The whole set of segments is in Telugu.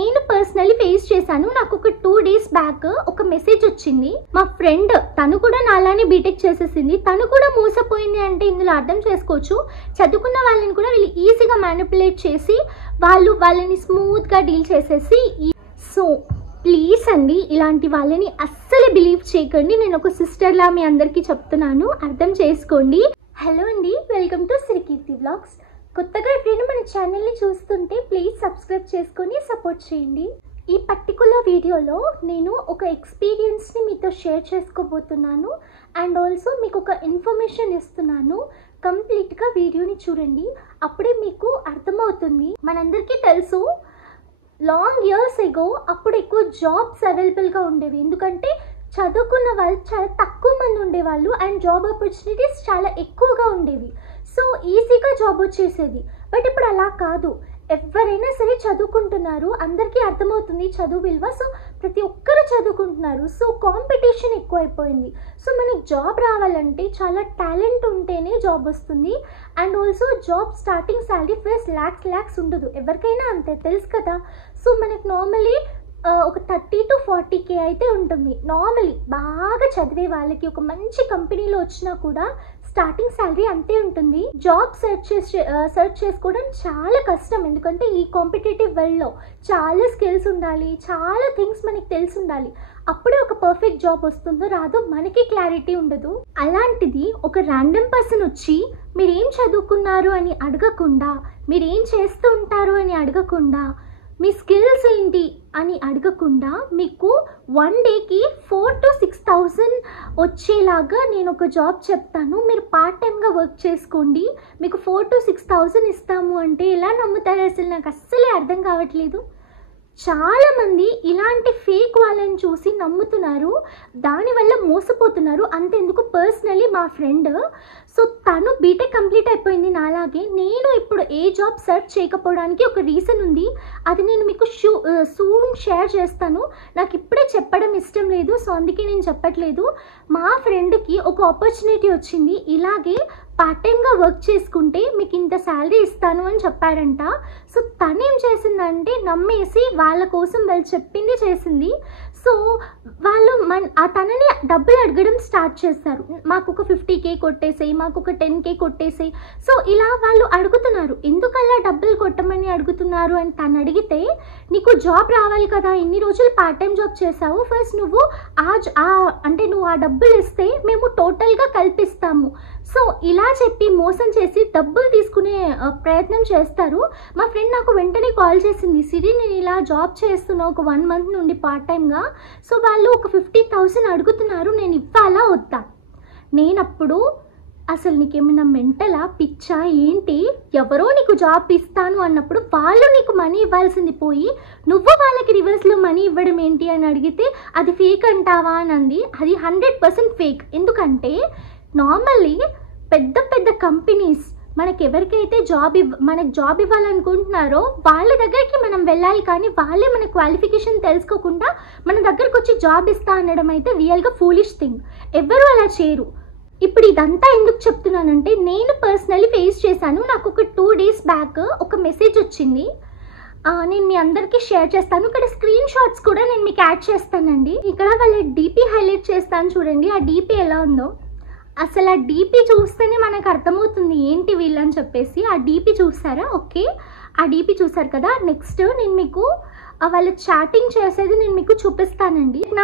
నేను పర్సనల్లీ ఫేస్ చేశాను. నాకు ఒక 2 డేస్ బ్యాక్ ఒక మెసేజ్ వచ్చింది. మా ఫ్రెండ్ తను కూడా నాలానే బీటెక్ చేసేసింది. తను కూడా మోసపోయింది అంటే ఇందులో అర్థం చేసుకోవచ్చు. చదువుకున్న వాళ్ళని కూడా వీళ్ళు ఈజీగా మ్యానిపులేట్ చేసి వాళ్ళని స్మూత్గా డీల్ చేసేసి. సో ప్లీజ్ అండి, ఇలాంటి వాళ్ళని అస్సలు బిలీవ్ చేయకండి. నేను ఒక సిస్టర్లా మీ అందరికీ చెప్తున్నాను, అర్థం చేసుకోండి. హలో అండి, వెల్కమ్ టు శ్రీకీర్తి వ్లాగ్స్. కొత్తగా ఎప్పుడైనా మన ఛానల్ని చూస్తుంటే ప్లీజ్ సబ్స్క్రైబ్ చేసుకొని సపోర్ట్ చేయండి. ఈ పర్టికులర్ వీడియోలో నేను ఒక ఎక్స్పీరియన్స్ని మీతో షేర్ చేసుకోబోతున్నాను అండ్ ఆల్సో మీకు ఒక ఇన్ఫర్మేషన్ ఇస్తున్నాను. కంప్లీట్గా వీడియోని చూడండి, అప్పుడే మీకు అర్థమవుతుంది. మనందరికీ తెలుసు, లాంగ్ ఇయర్స్ ఎగో అప్పుడు ఎక్కువ జాబ్స్ అవైలబుల్గా ఉండేవి. ఎందుకంటే చదువుకున్న వాళ్ళు చాలా తక్కువ మంది ఉండేవాళ్ళు అండ్ జాబ్ ఆపర్చునిటీస్ చాలా ఎక్కువగా ఉండేవి. సో ఈజీగా జాబ్ వచ్చేసేది. బట్ ఇప్పుడు అలా కాదు, ఎవరైనా సరే చదువుకుంటున్నారు, అందరికీ అర్థమవుతుంది చదువు విలువ. సో ప్రతి ఒక్కరు చదువుకుంటున్నారు. సో కాంపిటీషన్ ఎక్కువైపోయింది. సో మనకి జాబ్ రావాలంటే చాలా టాలెంట్ ఉంటేనే జాబ్ వస్తుంది. And also job starting salary first lakhs ఉండదు, ఎవరికైనా అంతే, తెలుసు కదా. సో మనకి నార్మలీ ఒక 30 to 40K అయితే ఉంటుంది. నార్మలీ బాగా చదివే వాళ్ళకి ఒక మంచి కంపెనీలో వచ్చినా కూడా స్టార్టింగ్ శాలరీ అంతే ఉంటుంది. జాబ్ సెర్చ్ చేసుకోవడం చాలా కష్టం. ఎందుకంటే ఈ కాంపిటేటివ్ వరల్డ్లో చాలా స్కిల్స్ ఉండాలి, చాలా థింగ్స్ మనకి తెలిసి ఉండాలి. అప్పుడే ఒక పర్ఫెక్ట్ జాబ్ వస్తుందో రాదో మనకి క్లారిటీ ఉండదు. అలాంటిది ఒక ర్యాండమ్ పర్సన్ వచ్చి మీరేం చదువుకున్నారు అని అడగకుండా, మీరేం చేస్తూ ఉంటారు అని అడగకుండా, మీ స్కిల్స్ ఏంటి అని అడగకుండా మీకు 1 డేకి 4,000 to 6,000 వచ్చేలాగా నేను ఒక జాబ్ చెప్తాను, మీరు పార్ట్ టైమ్గా వర్క్ చేసుకోండి, మీకు 4,000 to 6,000 ఇస్తాము అంటే ఎలా నమ్ముతారు? అసలు నాకు అస్సలే అర్థం కావట్లేదు. చాలామంది ఇలాంటి ఫేక్ వాళ్ళని చూసి నమ్ముతున్నారు, దానివల్ల మోసపోతున్నారు. అంతెందుకు, పర్సనలీ మా ఫ్రెండ్, సో తను బీటెక్ కంప్లీట్ అయిపోయింది నాలాగే. నేను ఇప్పుడు ఏ జాబ్ సెర్చ్ చేయకపోవడానికి ఒక రీజన్ ఉంది, అది నేను మీకు సూన్ షేర్ చేస్తాను. నాకు ఇప్పుడే చెప్పడం ఇష్టం లేదు, సో అందుకే నేను చెప్పట్లేదు. మా ఫ్రెండ్కి ఒక ఆపర్చునిటీ వచ్చింది, ఇలాగే పార్ట్ టైమ్గా వర్క్ చేసుకుంటే మీకు ఇంత శాలరీ ఇస్తాను అని చెప్పారంట. సో తను ఏం చేసిందంటే నమ్మేసి వాళ్ళ కోసం వాళ్ళు చెప్పింది చేసింది. సో వాళ్ళు తనని డబ్బులు అడగడం స్టార్ట్ చేస్తారు. మాకు ఒక 50K కొట్టేసాయి, మాకు ఒక 10K కొట్టేసాయి. సో ఇలా వాళ్ళు అడుగుతున్నారు. ఎందుకలా డబ్బులు కొట్టమని అడుగుతున్నారు అని తను అడిగితే, నీకు జాబ్ రావాలి కదా, ఇన్ని రోజులు పార్ట్ టైం జాబ్ చేసావు, ఫస్ట్ నువ్వు నువ్వు ఆ డబ్బులు ఇస్తే మేము టోటల్గా కల్పిస్తాము. సో ఇలా చెప్పి మోసం చేసి డబ్బులు తీసుకునే ప్రయత్నం చేస్తారు. మా ఫ్రెండ్ నాకు వెంటనే కాల్ చేసింది, సిరి నేను ఇలా జాబ్ చేస్తున్నా ఒక 1 month నుండి పార్ట్ టైమ్గా, సో వాళ్ళు ఒక 50,000 అడుగుతున్నారు, నేను ఇవ్వాలా వద్దా? నేనప్పుడు అసలు నీకేమైనా మెంటలా, పిచ్చా ఏంటి? ఎవరో నీకు జాబ్ ఇస్తాను అన్నప్పుడు వాళ్ళు నీకు మనీ ఇవ్వాల్సింది పోయి నువ్వు వాళ్ళకి రివర్స్లో మనీ ఇవ్వడం ఏంటి అని అడిగితే అది ఫేక్ అంటావా అని అంది. అది 100% ఫేక్. ఎందుకంటే నార్మల్లీ పెద్ద కంపెనీస్ మనకి ఎవరికైతే మనకు జాబ్ ఇవ్వాలనుకుంటున్నారో వాళ్ళ దగ్గరికి మనం వెళ్ళాలి, కానీ వాళ్ళే మన క్వాలిఫికేషన్ తెలుసుకోకుండా మన దగ్గరకు వచ్చి జాబ్ ఇస్తా అనడం అయితే రియల్గా ఫూలిష్ థింగ్. ఎవరు అలా చేయరు. ఇప్పుడు ఇదంతా ఎందుకు చెప్తున్నానంటే నేను పర్సనల్లీ ఫేస్ చేశాను. నాకు ఒక 2 డేస్ బ్యాక్ ఒక మెసేజ్ వచ్చింది, నేను మీ అందరికీ షేర్ చేస్తాను. ఇక్కడ స్క్రీన్ షాట్స్ కూడా నేను మీకు యాడ్ చేస్తానండి. ఇక్కడ వాళ్ళ డీపీ హైలైట్ చేస్తాను, చూడండి ఆ డీపీ ఎలా ఉందో. అసలు ఆ డీపీ చూస్తేనే మనకు అర్థమవుతుంది ఏంటి వీళ్ళని చెప్పేసి. ఆ డీపీ చూసారా? ఓకే, ఆ డీపీ చూసారు కదా. నెక్స్ట్ నేను మీకు వాళ్ళు చాటింగ్ చేసేది నేను మీకు చూపిస్తానండి. నా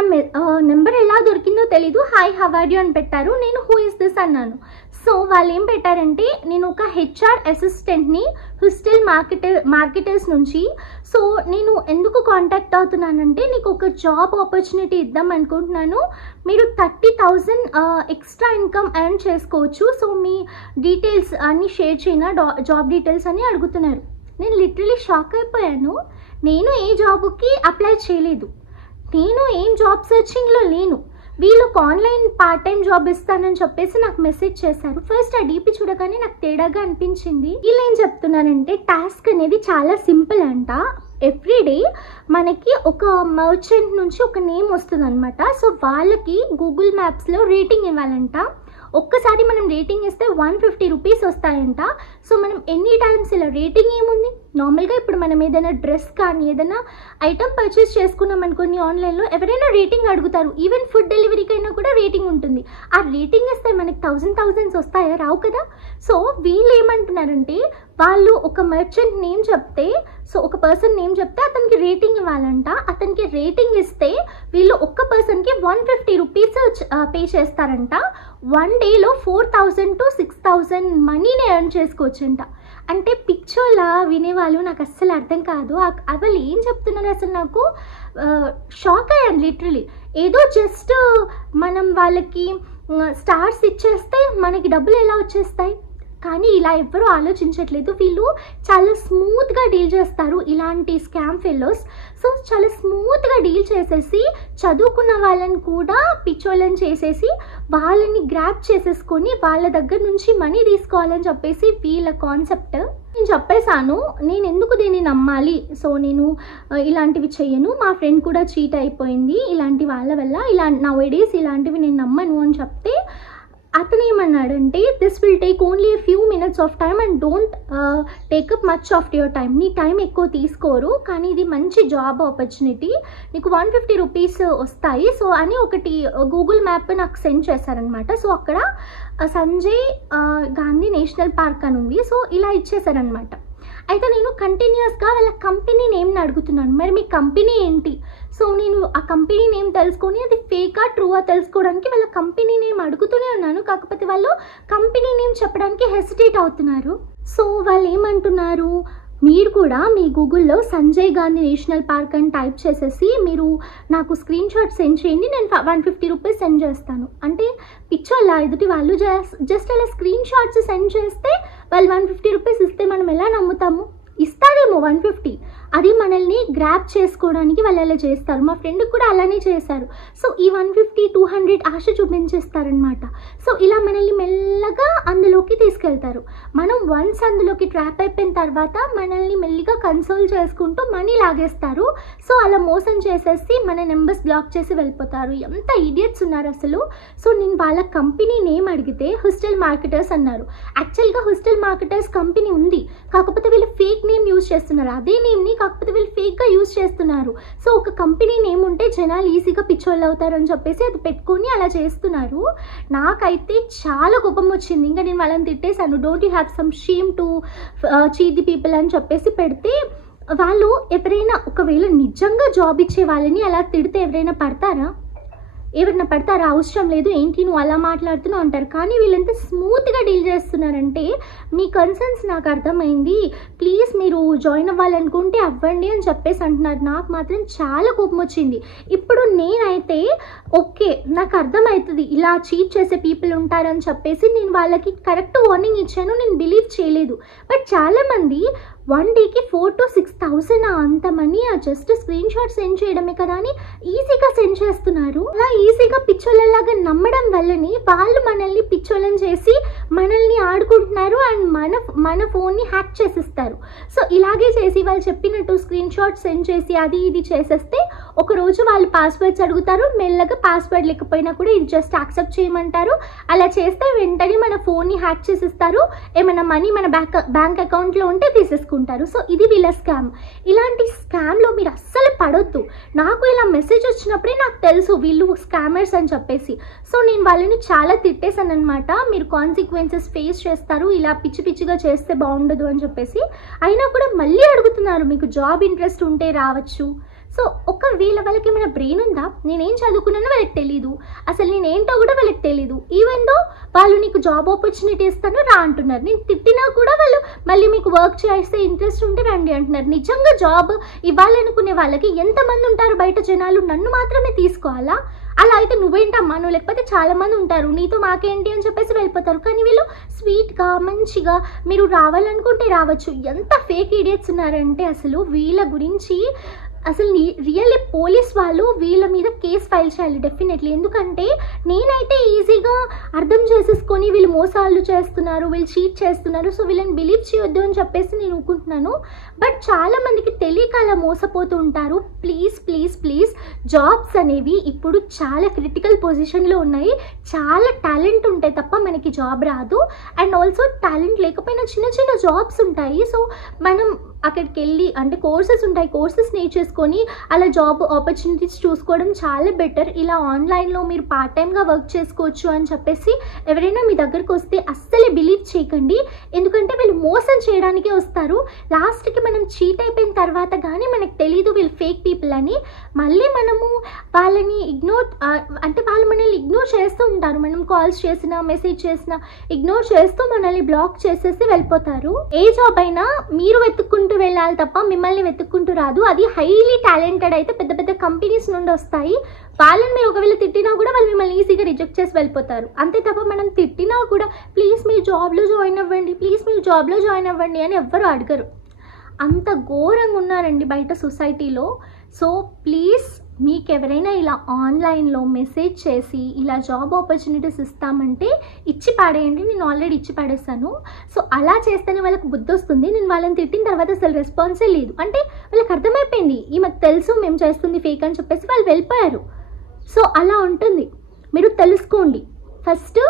నెంబర్ ఎలా దొరికిందో తెలీదు, హాయ్ హౌ ఆర్ యు అని పెట్టారు. నేను హూ ఇస్ దిస్ అన్నాను. సో వాళ్ళు ఏం పెట్టారంటే, నేను ఒక HR అసిస్టెంట్ని హుస్టల్ మార్కెటర్స్ నుంచి. సో నేను ఎందుకు కాంటాక్ట్ అవుతున్నానంటే, నీకు ఒక జాబ్ ఆపర్చునిటీ ఇద్దాం అనుకుంటున్నాను, మీరు 30,000 ఎక్స్ట్రా ఇన్కమ్ ఎర్న్ చేసుకోవచ్చు. సో మీ డీటెయిల్స్ అన్నీ షేర్ చేయనా, జాబ్ డీటెయిల్స్ అని అడుగుతున్నారు. నేను లిటరలీ షాక్ అయిపోయాను. నేను ఏ జాబ్కి అప్లై చేయలేదు, నేను ఏం జాబ్ సర్చింగ్లో లేను. వీళ్ళు ఒక ఆన్లైన్ పార్ట్ టైం జాబ్ ఇస్తానని చెప్పేసి నాకు మెసేజ్ చేశారు. ఫస్ట్ ఆ డీపీ చూడగానే నాకు తేడాగా అనిపించింది. వీళ్ళు ఏం చెప్తున్నారంటే టాస్క్ అనేది చాలా సింపుల్ అంట. ఎవ్రీడే మనకి ఒక మర్చెంట్ నుంచి ఒక నేమ్ వస్తుంది అనమాట. సో వాళ్ళకి గూగుల్ మ్యాప్స్లో రేటింగ్ ఇవ్వాలంట. ఒక్కసారి మనం రేటింగ్ ఇస్తే 150 రూపీస్ వస్తాయంట. సో మనం ఎనీ టైమ్స్ ఇలా రేటింగ్ ఏముంది, నార్మల్గా ఇప్పుడు మనం ఏదైనా డ్రెస్ కానీ ఏదైనా ఐటమ్ పర్చేస్ చేసుకున్నాం అనుకోండి ఆన్లైన్లో, ఎవరైనా రేటింగ్ అడుగుతారు. ఈవెన్ ఫుడ్ డెలివరీకైనా కూడా రేటింగ్ ఉంటుంది. ఆ రేటింగ్ ఇస్తే మనకి థౌజండ్స్ వస్తాయా? రావు కదా. సో వీళ్ళు ఏమంటున్నారంటే, వాళ్ళు ఒక మర్చెంట్ నేమ్ చెప్తే, సో ఒక పర్సన్ నేమ్ చెప్తే అతనికి రేటింగ్ ఇవ్వాలంట. అతనికి రేటింగ్ ఇస్తే వీళ్ళు ఒక్క పర్సన్కి 150 రూపీస్ పే చేస్తారంట. 1 డేలో 4000 to 6000 మనీని ఎర్న్ చేసుకోవచ్చంట. అంటే పిక్చర్లా వినేవాళ్ళు నాకు అస్సలు అర్థం కాదు. వాళ్ళు ఏం చెప్తున్నారు అసలు, నాకు షాక్ అయ్యాను లిటరలీ. ఏదో జస్ట్ మనం వాళ్ళకి స్టార్స్ ఇచ్చేస్తే మనకి డబ్బులు ఎలా వచ్చేస్తాయి, కానీ ఇలా ఎవ్వరూ ఆలోచించట్లేదు. వీళ్ళు చాలా స్మూత్గా డీల్ చేస్తారు ఇలాంటి స్కామ్ ఫెలోస్. సో చాలా స్మూత్గా డీల్ చేసేసి చదువుకున్న వాళ్ళని కూడా పిచ్చోళ్ళని చేసేసి వాళ్ళని గ్రాప్ చేసేసుకొని వాళ్ళ దగ్గర నుంచి మనీ తీసుకోవాలని చెప్పేసి వీళ్ళ కాన్సెప్ట్. నేను చెప్పేశాను నేను ఎందుకు దీన్ని నమ్మాలి, సో నేను ఇలాంటివి చెయ్యను, మా ఫ్రెండ్ కూడా చీట్ అయిపోయింది ఇలాంటి వాళ్ళ వల్ల, నౌ-ఏ-డేస్ ఇలాంటివి నేను నమ్మను అని చెప్తే అతను ఏమన్నాడంటే, this will take only a few minutes of time and don't take up much of your time. నీ టైం ఎక్కువ తీసుకోరు, కానీ ఇది మంచి జాబ్ ఆపర్చునిటీ, నీకు 150 రూపీస్ వస్తాయి. సో అని ఒకటి గూగుల్ మ్యాప్ నాకు సెండ్ చేశారనమాట. సో అక్కడ సంజయ్ గాంధీ నేషనల్ పార్క్ అని ఉంది. సో ఇలా ఇచ్చేసారనమాట. అయితే నేను కంటిన్యూస్గా వాళ్ళ కంపెనీ నేమ్ని అడుగుతున్నాను, మరి మీ కంపెనీ ఏంటి? సో నేను ఆ కంపెనీ నేమ్ తెలుసుకొని అది ఫేకా ట్రూవా తెలుసుకోవడానికి వాళ్ళ కంపెనీ నేమ్ అడుగుతూనే ఉన్నాను. కాకపోతే వాళ్ళు కంపెనీ నేమ్ చెప్పడానికి హెసిటేట్ అవుతున్నారు. సో వాళ్ళు ఏమంటున్నారు, మీరు కూడా మీ గూగుల్లో సంజయ్ గాంధీ నేషనల్ పార్క్ అని టైప్ చేసేసి మీరు నాకు స్క్రీన్ షాట్ సెండ్ చేయండి, నేను 150 రూపీస్ సెండ్ చేస్తాను. అంటే పిచ్చోళ్ళ ఎదుటి వాళ్ళు జస్ట్ అలా స్క్రీన్ షాట్స్ సెండ్ చేస్తే వాళ్ళు 150 రూపీస్ ఇస్తే మనం ఎలా నమ్ముతాము? ఇస్తారేమో 150, అది మనల్ని గ్రాప్ చేసుకోవడానికి వాళ్ళు అలా చేస్తారు. మా ఫ్రెండ్కి కూడా అలానే చేశారు. సో ఈ 150, 200 ఆశ చూపించేస్తారనమాట. సో ఇలా మనల్ని మెల్లగా అందులోకి తీసుకెళ్తారు. మనం వన్స్ అందులోకి ట్రాప్ అయిపోయిన తర్వాత మనల్ని మెల్లిగా కన్సోల్ చేసుకుంటూ మనీ లాగేస్తారు. సో అలా మోసం చేసేసి మన నెంబర్స్ బ్లాక్ చేసి వెళ్ళిపోతారు. ఎంత ఇడియట్స్ ఉన్నారు అసలు. సో నేను వాళ్ళ కంపెనీ నేమ్ అడిగితే హుస్టల్ మార్కెటర్స్ అన్నారు. యాక్చువల్గా హుస్టల్ మార్కెటర్స్ కంపెనీ ఉంది, కాకపోతే వీళ్ళు ఫేక్ నేమ్ యూజ్ చేస్తున్నారు. అదే నేమ్ని కాకపోతే వీళ్ళు ఫేక్గా యూజ్ చేస్తున్నారు. సో ఒక కంపెనీ నేమ్ ఉంటే జనాలు ఈజీగా పిచ్చోళ్ళు అవుతారు అని చెప్పేసి అది పెట్టుకొని అలా చేస్తున్నారు. నాకైతే చాలా కోపం వచ్చింది. ఇంకా నేను వాళ్ళని తిట్టేశాను, don't you have some shame to cheat the people అని చెప్పేసి పెడితే, వాళ్ళు ఎవరైనా ఒకవేళ నిజంగా జాబ్ ఇచ్చే వాళ్ళని అలా తిడితే ఎవరైనా పడతారా? అవసరం లేదు, ఏంటి నువ్వు అలా మాట్లాడుతున్నావు అంటారు. కానీ వీళ్ళంత స్మూత్గా డీల్ చేస్తున్నారంటే మీ కన్సర్న్స్ నాకు అర్థమైంది, ప్లీజ్ మీరు జాయిన్ అవ్వాలనుకుంటే అవ్వండి అని చెప్పేసి అంటున్నారు. నాకు మాత్రం చాలా కోపం వచ్చింది. ఇప్పుడు నేనైతే ఓకే, నాకు అర్థమవుతుంది ఇలా చీట్ చేసే పీపుల్ ఉంటారని చెప్పేసి నేను వాళ్ళకి కరెక్ట్ వార్నింగ్ ఇచ్చాను, నేను బిలీవ్ చేయలేదు. బట్ చాలామంది 1 డేకి 4,000 to 6,000 అంత money just screen shot send చేయడమే కదా అని ఈజీగా సెండ్ చేస్తున్నారు. అలా ఈజీగా పిచ్చోళ్ళలాగా నమ్మడం వల్లనే వాళ్ళు మనల్ని పిచ్చోళ్ళని చేసి మనల్ని ఆడుకుంటున్నారు అండ్ మన ఫోన్ని హ్యాక్ చేసిస్తారు. సో ఇలాగే చేసి వాళ్ళు చెప్పినట్టు స్క్రీన్ షాట్ సెండ్ చేసి అది ఇది చేసేస్తే ఒకరోజు వాళ్ళు పాస్వర్డ్స్ అడుగుతారు, మెల్లగా పాస్వర్డ్ లేకపోయినా కూడా ఇది జస్ట్ యాక్సెప్ట్ చేయమంటారు. అలా చేస్తే వెంటనే మన ఫోన్ని హ్యాక్ చేసిస్తారు, ఏమైనా మనీ మన బ్యాంక్ అకౌంట్లో ఉంటే తీసేసుకుంటారు. సో ఇది వీళ్ళ స్కామ్. ఇలాంటి స్కామ్లో మీరు అస్సలు పడొద్దు. నాకు ఇలా మెసేజ్ వచ్చినప్పుడే నాకు తెలుసు వీళ్ళు స్కామర్స్ అని చెప్పేసి. సో నేను వాళ్ళని చాలా తిట్టేశాను అనమాట, మీరు కాన్సిక్వెన్సెస్ ఫేస్ చేస్తారు, ఇలా పిచ్చి పిచ్చిగా చేస్తే బాగుండదు అని చెప్పేసి. అయినా కూడా మళ్ళీ అడుగుతున్నారు, మీకు జాబ్ ఇంట్రెస్ట్ ఉంటే రావచ్చు. సో ఒకవేళ వాళ్ళకి ఏమైనా బ్రెయిన్ ఉందా? నేనేం చదువుకున్నానో వాళ్ళకి తెలీదు, అసలు నేనేంటో కూడా వాళ్ళకి తెలీదు. ఈవెన్ దో వాళ్ళు నీకు జాబ్ ఆపర్చునిటీ ఇస్తాను రా అంటున్నారు. నేను తిట్టినా కూడా వాళ్ళు మళ్ళీ మీకు వర్క్ చేస్తే ఇంట్రెస్ట్ ఉంటే రండి అంటున్నారు. నిజంగా జాబ్ ఇవ్వాలనుకునే వాళ్ళకి ఎంతమంది ఉంటారు బయట జనాలు, నన్ను మాత్రమే తీసుకోవాలా? అలా అయితే నువ్వేంటమ్మా, నువ్వు లేకపోతే చాలామంది ఉంటారు, నీతో మాకేంటి అని చెప్పేసి వెళ్ళిపోతారు. కానీ వీళ్ళు స్వీట్గా మంచిగా మీరు రావాలనుకుంటే రావచ్చు. ఎంత ఫేక్ ఇడియట్స్ ఉన్నారంటే అసలు వీళ్ళ గురించి అసలు రియల్లీ పోలీస్ వాళ్ళు వీళ్ళ మీద కేసు ఫైల్ చేయాలి డెఫినెట్లీ. ఎందుకంటే నేనైతే ఈజీగా అర్థం చేసేసుకొని వీళ్ళు మోసాలు చేస్తున్నారు, వీళ్ళు చీట్ చేస్తున్నారు, సో వీళ్ళని బిలీవ్ చేయొద్దు అని చెప్పేసి నేను ఊరుకుంటున్నాను. బట్ చాలా మందికి తెలియక అలా మోసపోతూ ఉంటారు. ప్లీజ్ ప్లీజ్ ప్లీజ్, జాబ్స్ అనేవి ఇప్పుడు చాలా క్రిటికల్ పొజిషన్లో ఉన్నాయి. చాలా టాలెంట్ ఉంటాయి తప్ప మనకి జాబ్ రాదు. అండ్ ఆల్సో టాలెంట్ లేకపోయినా చిన్న చిన్న జాబ్స్ ఉంటాయి. సో మనం అక్కడికి వెళ్ళి అంటే కోర్సెస్ ఉంటాయి, కోర్సెస్ నేర్చేసుకొని అలా జాబ్ ఆపర్చునిటీస్ చూసుకోవడం చాలా బెటర్. ఇలా ఆన్లైన్లో మీరు పార్ట్ టైమ్గా వర్క్ చేసుకోవచ్చు అని చెప్పేసి ఎవరైనా మీ దగ్గరకు వస్తే అస్సలే బిలీవ్ చేయకండి. ఎందుకంటే వీళ్ళు మోసం చేయడానికే వస్తారు. లాస్ట్కి మనం చీట్ అయిపోయిన తర్వాత కానీ మనకు తెలీదు వీళ్ళు ఫేక్ పీపుల్ అని. మళ్ళీ మనము వాళ్ళని వాళ్ళు మనల్ని ఇగ్నోర్ చేస్తూ ఉంటారు. మనం కాల్స్ చేసినా మెసేజ్ చేసినా ఇగ్నోర్ చేస్తూ మనల్ని బ్లాక్ చేసేసి వెళ్ళిపోతారు. ఏ జాబ్ అయినా మీరు వెతుక్కుంటూ వెళ్ళాలి తప్ప మిమ్మల్ని వెతుక్కుంటూ రాదు. అది హైలీ టాలెంటెడ్ అయితే పెద్ద పెద్ద కంపెనీస్ నుండి వస్తాయి. వాళ్ళని మీరు ఒకవేళ తిట్టినా కూడా వాళ్ళు మిమ్మల్ని ఈజీగా రిజెక్ట్ చేసి వెళ్ళిపోతారు. అంతే తప్ప మనం తిట్టినా కూడా ప్లీజ్ మీరు జాబ్లో జాయిన్ అవ్వండి, ప్లీజ్ మీరు జాబ్లో జాయిన్ అవ్వండి అని ఎవ్వరు అడగరు. అంత ఘోరంగా ఉన్నారండి బయట సొసైటీలో. సో ప్లీజ్ మీకు ఎవరైనా ఇలా ఆన్లైన్లో మెసేజ్ చేసి ఇలా జాబ్ ఆపర్చునిటీస్ ఇస్తామంటే ఇచ్చి పాడేయండి. నేను ఆల్రెడీ ఇచ్చి పాడేస్తాను. సో అలా చేస్తేనే వాళ్ళకి బుద్ధి వస్తుంది. నేను వాళ్ళని తిట్టిన తర్వాత అసలు రెస్పాన్సే లేదు అంటే వాళ్ళకి అర్థమైపోయింది ఈమెకు తెలుసు మేము చేస్తుంది ఫేక్ అని చెప్పేసి వాళ్ళు వెళ్ళిపోయారు. సో అలా ఉంటుంది, మీరు తెలుసుకోండి ఫస్ట్.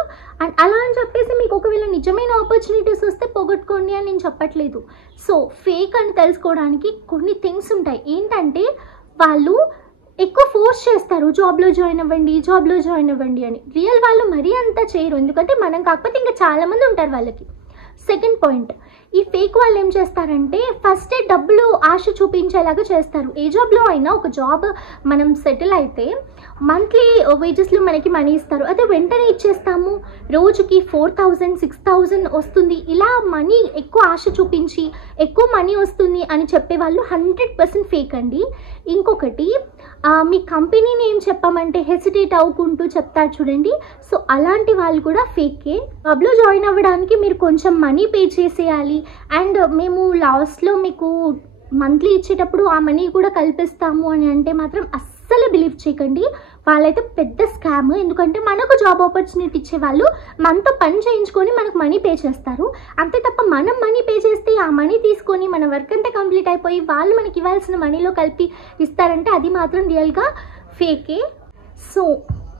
అండ్ అలా అని చెప్పేసి మీకు ఒకవేళ నిజమైన ఆపర్చునిటీస్ వస్తే పోగొట్టుకోండి అని నేను చెప్పట్లేదు. సో ఫేక్ అని తెలుసుకోవడానికి కొన్ని థింగ్స్ ఉంటాయి. ఏంటంటే వాళ్ళు ఎక్కువ ఫోర్స్ చేస్తారు జాబ్లో జాయిన్ అవ్వండి, జాబ్లో జాయిన్ అవ్వండి అని. రియల్ వాళ్ళు మరీ అంతా చేయరు, ఎందుకంటే మనం కాకపోతే ఇంకా చాలామంది ఉంటారు వాళ్ళకి. సెకండ్ పాయింట్, ఈ ఫేక్ వాళ్ళు ఏం చేస్తారంటే ఫస్టే డబ్బులు ఆశ చూపించేలాగా చేస్తారు. ఏ జాబ్లో అయినా ఒక జాబ్ మనం సెటిల్ అయితే మంత్లీ వేజెస్లో మనకి మనీ ఇస్తారు, అదే వెంటనే ఇచ్చేస్తాము. రోజుకి 4,000 6,000 వస్తుంది. ఇలా మనీ ఎక్కువ ఆశ చూపించి ఎక్కువ మనీ వస్తుంది అని చెప్పేవాళ్ళు 100% ఫేక్ అండి. ఇంకొకటి, మీ కంపెనీని ఏం చెప్పామంటే హెసిటేట్ అవ్వకుంటూ చెప్తారు చూడండి. సో అలాంటి వాళ్ళు కూడా ఫేకే. జాబ్లో జాయిన్ అవ్వడానికి మీరు కొంచెం మనీ పే చేసేయాలి. అండ్ మేము లాస్ట్లో మీకు మంత్లీ ఇచ్చేటప్పుడు ఆ మనీ కూడా కల్పిస్తాము అని అంటే మాత్రం అస్సలు బిలీవ్ చేయకండి. వాళ్ళైతే పెద్ద స్కామ్. ఎందుకంటే మనకు జాబ్ ఆపర్చునిటీ ఇచ్చే వాళ్ళు మనతో పని చేయించుకొని మనకు మనీ పే చేస్తారు. అంతే తప్ప మనం మనీ పే చేస్తే ఆ మనీ తీసుకొని మన వర్క్ అంతా కంప్లీట్ అయిపోయి వాళ్ళు మనకి ఇవ్వాల్సిన మనీలో కలిపి ఇస్తారంటే అది మాత్రం రియల్గా ఫేకే. సో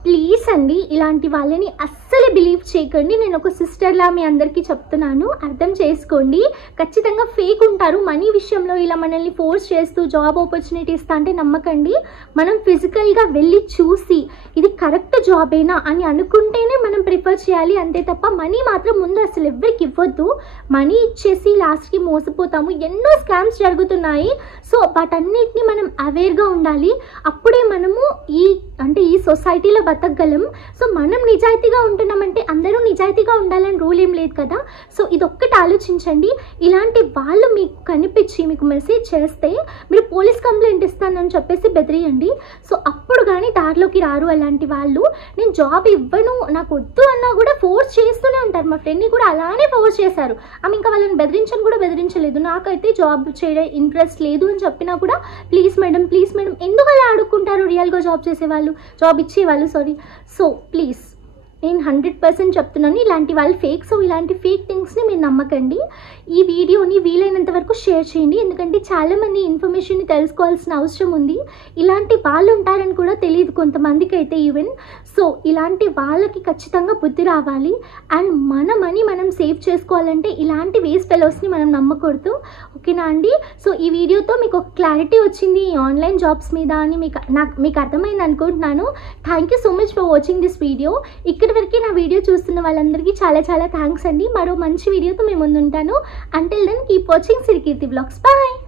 ప్లీజ్ అండి, ఇలాంటి వాళ్ళని అస్సలు బిలీవ్ చేయకండి. నేను ఒక సిస్టర్లా మీ అందరికీ చెప్తున్నాను, అర్థం చేసుకోండి. ఖచ్చితంగా ఫేక్ ఉంటారు. మనీ విషయంలో ఇలా మనల్ని ఫోర్స్ చేస్తూ జాబ్ ఆపర్చునిటీ ఇస్తా అంటే నమ్మకండి. మనం ఫిజికల్గా వెళ్ళి చూసి ఇది కరెక్ట్ జాబేనా అని అనుకుంటేనే మనం ప్రిఫర్ చేయాలి. అంతే తప్ప మనీ మాత్రం ముందు అసలు ఎవరికి ఇవ్వద్దు. మనీ ఇచ్చేసి లాస్ట్కి మోసపోతాము. ఎన్నో స్కామ్స్ జరుగుతున్నాయి. సో వాటన్నిటిని మనం అవేర్గా ఉండాలి. అప్పుడే మనము ఈ సొసైటీలో బతకగలం. సో మనం నిజాయితీగా ఉంటున్నామంటే అందరూ నిజాయితీగా ఉండాలని రూల్ ఏం లేదు కదా. సో ఇది ఒక్కటి ఆలోచించండి. ఇలాంటి వాళ్ళు మీకు కనిపించి మీకు మెసేజ్ చేస్తే మీరు పోలీస్ కంప్లైంట్ ఇస్తానని చెప్పేసి బెదిరియండి. సో అప్పుడు కానీ దారిలోకి రారు అలాంటి వాళ్ళు. నేను జాబ్ ఇవ్వను నాకు వద్దు అన్నా కూడా ఫోర్స్ చేస్తూనే ఉంటారు. మా ఫ్రెండ్ని కూడా అలానే ఫోర్స్ చేశారు. ఆమె ఇంకా వాళ్ళని బెదిరించని కూడా బెదిరించలేదు. నాకైతే జాబ్ చేయడం ఇంట్రెస్ట్ లేదు అని చెప్పినా కూడా ప్లీజ్ మేడం ఎందుకు అలా అడుక్కుంటారు రియల్గా జాబ్ చేసేవాళ్ళు, జాబ్ ఇచ్చేవాళ్ళు. సో ప్లీజ్ నేను 100% చెప్తున్నాను, ఇలాంటి వాళ్ళు ఫేక్. సో ఇలాంటి ఫేక్ థింగ్స్ని మీరు నమ్మకండి. ఈ వీడియోని వీలైనంత వరకు షేర్ చేయండి. ఎందుకంటే చాలామంది ఇన్ఫర్మేషన్ని తెలుసుకోవాల్సిన అవసరం ఉంది. ఇలాంటి వాళ్ళు ఉంటారని కూడా తెలియదు కొంతమందికి అయితే ఈవెన్. సో ఇలాంటి వాళ్ళకి ఖచ్చితంగా బుద్ధి రావాలి. అండ్ మన మనీ మనం సేవ్ చేసుకోవాలంటే ఇలాంటి వేస్ట్ ఫెలోస్ని మనం నమ్మకూడదు. ఓకేనా అండి? సో ఈ వీడియోతో మీకు ఒక క్లారిటీ వచ్చింది ఈ ఆన్లైన్ జాబ్స్ మీద అని మీకు అర్థమైంది అనుకుంటున్నాను. Thank you so much for watching this video. ఇక్కడి వరకు నా వీడియో చూస్తున్న వాళ్ళందరికీ చాలా చాలా థ్యాంక్స్ అండి. మరో మంచి వీడియోతో మేము ముందుంటాను. Until then, keep watching Sirikirti Vlogs. Bye!